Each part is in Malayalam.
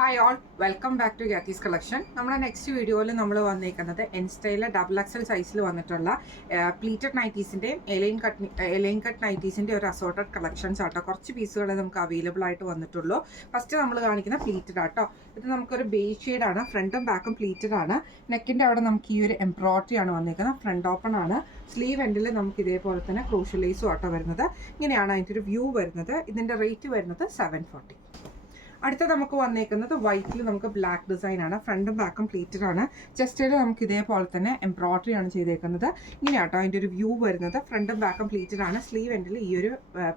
Hi all, welcome back to Gyathi's collection. നമ്മുടെ നെക്സ്റ്റ് വീഡിയോയിൽ നമ്മൾ വന്നിരിക്കുന്നത് എൻ സ്റ്റൈലിൽ XXL സൈസിൽ വന്നിട്ടുള്ള പ്ലീറ്റഡ് നൈറ്റീസിൻ്റെയും എലൈൻ കട്ട് നൈറ്റീസിൻ്റെ ഒരു അസോർട്ടഡ് കളക്ഷൻസ് ആട്ടോ. കുറച്ച് പീസുകളെ നമുക്ക് അവൈലബിൾ ആയിട്ട് വന്നിട്ടുള്ളൂ. ഫസ്റ്റ് നമ്മൾ കാണിക്കുന്ന പ്ലീറ്റഡ് ആട്ടോ. ഇത് നമുക്കൊരു ബേസ് ഷെയ്ഡാണ്, ഫ്രണ്ടും ബാക്കും പ്ലീറ്റഡ് ആണ്. നെക്കിൻ്റെ അവിടെ നമുക്ക് ഈ ഒരു എംബ്രോയിഡറി ആണ് വന്നിരിക്കുന്നത്. ഫ്രണ്ട് ഓപ്പൺ ആണ്. സ്ലീവ് എൻഡിൽ നമുക്ക് ഇതേപോലെ തന്നെ ക്രൂഷ്യൽ ലേസും ആട്ടോ വരുന്നത്. ഇങ്ങനെയാണ് അതിൻ്റെ ഒരു വ്യൂ വരുന്നത്. ഇതിൻ്റെ റേറ്റ് വരുന്നത് 740. അടുത്ത നമുക്ക് വന്നേക്കുന്നത് വൈറ്റിൽ നമുക്ക് ബ്ലാക്ക് ഡിസൈൻ ആണ്. ഫ്രണ്ടും ബാക്കും പ്ലീറ്റഡ് ആണ്. ചെസ്റ്റിൽ നമുക്ക് ഇതേപോലെ തന്നെ എംബ്രോയിഡറി ആണ് ചെയ്തേക്കുന്നത്. ഇങ്ങനെയാട്ടോ അതിൻ്റെ ഒരു വ്യൂ വരുന്നത്. ഫ്രണ്ടും ബാക്കും പ്ലീറ്റഡ് ആണ്. സ്ലീവ് എൻഡിൽ ഈ ഒരു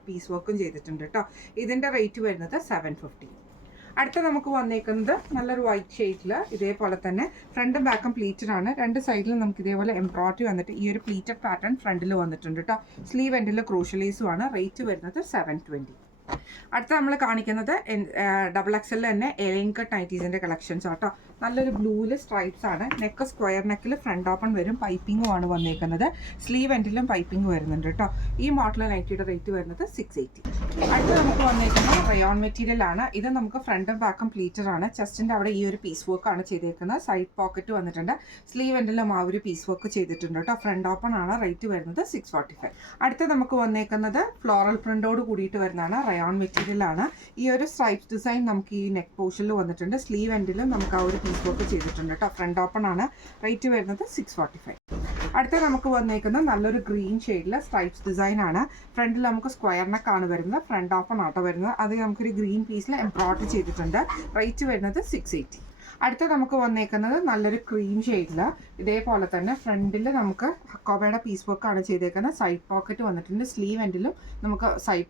പീസ് വർക്കും ചെയ്തിട്ടുണ്ട് കേട്ടോ. ഇതിൻ്റെ റേറ്റ് വരുന്നത് 750. അടുത്ത നമുക്ക് വന്നേക്കുന്നത് നല്ലൊരു വൈറ്റ് ഷെയ്ഡിൽ ഇതേപോലെ തന്നെ ഫ്രണ്ടും ബാക്കും പ്ലീറ്റഡ് ആണ്. രണ്ട് സൈഡിലും നമുക്ക് ഇതേപോലെ എംബ്രോയിഡറി വന്നിട്ട് ഈ ഒരു പ്ലീറ്റഡ് പാറ്റേൺ ഫ്രണ്ടിൽ വന്നിട്ടുണ്ട് കേട്ടോ. സ്ലീവ് എൻഡിൽ ക്രൂഷ്യലീസും ആണ്. റേറ്റ് വരുന്നത് 720. അടുത്ത നമ്മൾ കാണിക്കുന്നത് XXL തന്നെ എലൈൻ കട്ട് നൈറ്റീസിൻ്റെ കളക്ഷൻസ് ആട്ടോ. നല്ലൊരു ബ്ലൂവിൽ സ്ട്രൈപ്സ് ആണ്. നെക്ക് സ്ക്വയർ നെക്കിൽ ഫ്രണ്ട് ഓപ്പൺ വരും. പൈപ്പിങ്ങും ആണ് വന്നേക്കുന്നത്. സ്ലീവ് എൻഡിലും പൈപ്പിംഗ് വരുന്നുണ്ട് കേട്ടോ. ഈ മോഡൽ നൈറ്റിയുടെ റേറ്റ് വരുന്നത് 680. അടുത്ത നമുക്ക് വന്നേക്കുന്നത് റയോൺ മെറ്റീരിയൽ ആണ്. ഇത് നമുക്ക് ഫ്രണ്ടും ബാക്കും പ്ലീറ്റഡ് ആണ്. ചെസ്റ്റിൻ്റെ അവിടെ ഈ ഒരു പീസ് വർക്ക് ആണ് ചെയ്തേക്കുന്നത്. സൈഡ് പോക്കറ്റ് വന്നിട്ടുണ്ട്. സ്ലീവ് എൻഡിലും ആ ഒരു പീസ് വർക്ക് ചെയ്തിട്ടുണ്ട് കേട്ടോ. ഫ്രണ്ട് ഓപ്പൺ ആണ്. റേറ്റ് വരുന്നത് 645. അടുത്ത നമുക്ക് വന്നേക്കുന്നത് ഫ്ലോറൽ പ്രിന്റോട് കൂടിയിട്ട് വരുന്നതാണ്. റയോൺ മെറ്റീരിയൽ ആണ്. ഈ ഒരു സ്ട്രൈപ്സ് ഡിസൈൻ നമുക്ക് ഈ നെക്ക് പോർഷനിൽ വന്നിട്ടുണ്ട്. സ്ലീവ് എൻഡിലും നമുക്ക് ആ ഒരു പീസ് വർക്ക് ചെയ്തിട്ടുണ്ട് കേട്ടോ. ഫ്രണ്ട് ഓപ്പൺ ആണ്. റേറ്റ് വരുന്നത് 645. അടുത്ത നമുക്ക് വന്നേക്കുന്ന നല്ലൊരു ഗ്രീൻ ഷെയ്ഡിൽ സ്ട്രൈപ്സ് ഡിസൈൻ ആണ്. ഫ്രണ്ടിൽ നമുക്ക് സ്ക്വയർ നെക്ക് ആണ് വരുന്നത്. ഫ്രണ്ട് ഓപ്പൺ ആട്ടോ വരുന്നത്. അത് നമുക്കൊരു ഗ്രീൻ പീസിൽ എംബ്രോയിഡറി ചെയ്തിട്ടുണ്ട്. റേറ്റ് വരുന്നത് 680. അടുത്ത നമുക്ക് വന്നേക്കുന്നത് നല്ലൊരു ക്രീം ഷെയ്ഡിൽ ഇതേപോലെ തന്നെ ഫ്രണ്ടിൽ നമുക്ക് ഹക്കോബയുടെ പീസ് വർക്ക് ആണ് ചെയ്തേക്കുന്നത്. സൈഡ് പോക്കറ്റ് വന്നിട്ടുണ്ട്. സ്ലീവ് എൻഡിലും നമുക്ക് സൈഡ്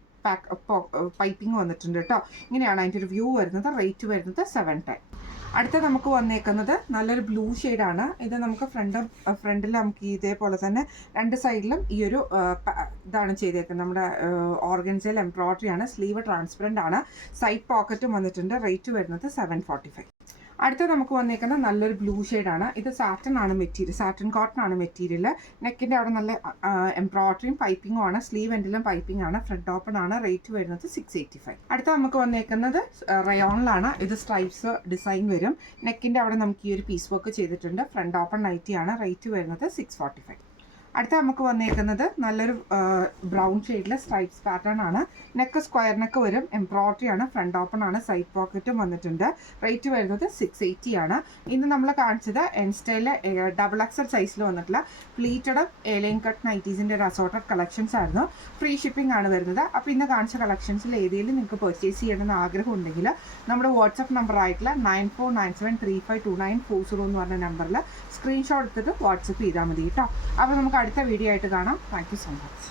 പൈപ്പിംഗ് വന്നിട്ടുണ്ട് കേട്ടോ. ഇങ്ങനെയാണ് അതിൻ്റെ ഒരു വ്യൂ വരുന്നത്. റേറ്റ് വരുന്നത് 710. അടുത്ത നമുക്ക് വന്നേക്കുന്നത് നല്ലൊരു ബ്ലൂ ഷെയ്ഡാണ്. ഇത് നമുക്ക് ഫ്രണ്ടിൽ നമുക്ക് ഇതേപോലെ തന്നെ രണ്ട് സൈഡിലും ഈ ഒരു ഇതാണ് ചെയ്തേക്കുന്നത്. നമ്മുടെ ഓർഗൻസയിൽ എംബ്രോയിഡറി ആണ്. സ്ലീവ് ട്രാൻസ്പെറൻ്റ് ആണ്. സൈഡ് പോക്കറ്റും വന്നിട്ടുണ്ട്. റേറ്റ് വരുന്നത് 745. അടുത്ത നമുക്ക് വന്നേക്കുന്നത് നല്ലൊരു ബ്ലൂ ഷെയ്ഡാണ്. ഇത് സാറ്റൻ ആണ് മെറ്റീരിയൽ. സാറ്റൻ കോട്ടൺ ആണ് മെറ്റീരിയൽ. നെക്കിൻ്റെ അവിടെ നല്ല എംബ്രോയിഡറിയും പൈപ്പിങ്ങും ആണ്. സ്ലീവ് എൻഡിലും പൈപ്പിംഗ് ആണ്. ഫ്രണ്ട് ഓപ്പൺ ആണ്. റേറ്റ് വരുന്നത് 685. അടുത്ത നമുക്ക് വന്നേക്കുന്നത് റയോണിലാണ്. ഇത് സ്ട്രൈപ്സ് ഡിസൈൻ വരും. നെക്കിൻ്റെ അവിടെ നമുക്ക് ഈ ഒരു പീസ് വർക്ക് ചെയ്തിട്ടുണ്ട്. ഫ്രണ്ട് ഓപ്പൺ നൈറ്റി ആണ്. റേറ്റ് വരുന്നത് 645. അടുത്ത നമുക്ക് വന്നേക്കുന്നത് നല്ലൊരു ബ്രൗൺ ഷെയ്ഡിലെ സ്ട്രൈപ്സ് പാറ്റേൺ ആണ്. നെക്ക് സ്ക്വയർ നെക്ക് വരും. എംബ്രോയിഡറി ആണ്. ഫ്രണ്ട് ഓപ്പൺ ആണ്. സൈഡ് പോക്കറ്റും വന്നിട്ടുണ്ട്. റേറ്റ് വരുന്നത് 680 ആണ്. ഇന്ന് നമ്മൾ കാണിച്ചത് എൻ സ്റ്റൈലിലെ XXL സൈസിൽ വന്നിട്ടുള്ള പ്ലീറ്റഡ് എലൈൻ കട്ട് നൈറ്റീസിൻ്റെ ഒരു അസോർട്ടഡ് കളക്ഷൻസ് ആയിരുന്നു. ഫ്രീ ഷിപ്പിംഗ് ആണ് വരുന്നത്. അപ്പോൾ ഇന്ന് കാണിച്ച കളക്ഷൻസിൽ ഏതെങ്കിലും നിങ്ങൾക്ക് പർച്ചേസ് ചെയ്യണമെന്ന് ആഗ്രഹം ഉണ്ടെങ്കിൽ നമ്മുടെ വാട്സപ്പ് നമ്പർ ആയിട്ടുള്ള 9497352940 എന്ന് പറഞ്ഞ നമ്പറിൽ സ്ക്രീൻഷോട്ട് എടുത്തിട്ട് വാട്സപ്പ് ചെയ്താൽ മതി കേട്ടോ. അപ്പോൾ നമുക്ക് അടുത്ത വീഡിയോ ആയിട്ട് കാണാം. Thank you so much.